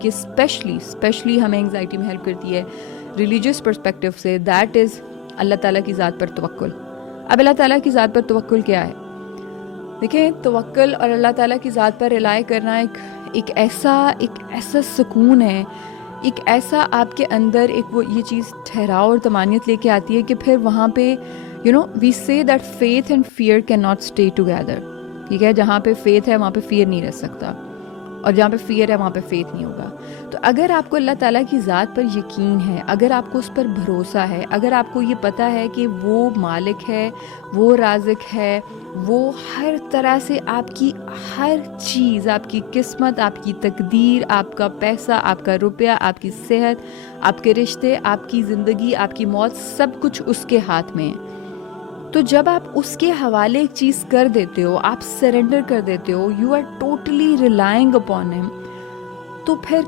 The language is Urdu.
کہ اسپیشلی ہمیں انگزائٹی میں ہیلپ کرتی ہے ریلیجیس پرسپیکٹیو سے, دیٹ از اللہ تعالیٰ کی ذات پر توکل. اب اللہ تعالیٰ کی ذات پر توکل کیا ہے؟ دیکھیں, توکل اور اللہ تعالیٰ کی ذات پر ریلائی کرنا ایک ایسا سکون ہے, ایک ایسا آپ کے اندر ایک وہ یہ چیز ٹھہراؤ اور طمانینت لے کے آتی ہے کہ پھر وہاں پہ وی سے that faith and fear can not stay together. ٹھیک ہے, جہاں پہ فیتھ ہے وہاں پہ فیئر نہیں رہ سکتا, اور جہاں پہ فیئر ہے وہاں پہ فیتھ نہیں ہوگا. تو اگر آپ کو اللہ تعالیٰ کی ذات پر یقین ہے, اگر آپ کو اس پر بھروسہ ہے, اگر آپ کو یہ پتہ ہے کہ وہ مالک ہے, وہ رازق ہے, وہ ہر طرح سے آپ کی ہر چیز, آپ کی قسمت, آپ کی تقدیر, آپ کا پیسہ, آپ کا روپیہ, آپ کی صحت, آپ کے رشتے, آپ کی زندگی, آپ کی موت, سب کچھ اس کے ہاتھ میں ہے. تو جب آپ اس کے حوالے ایک چیز کر دیتے ہو, آپ سرنڈر کر دیتے ہو, you are totally relying upon ہم, تو پھر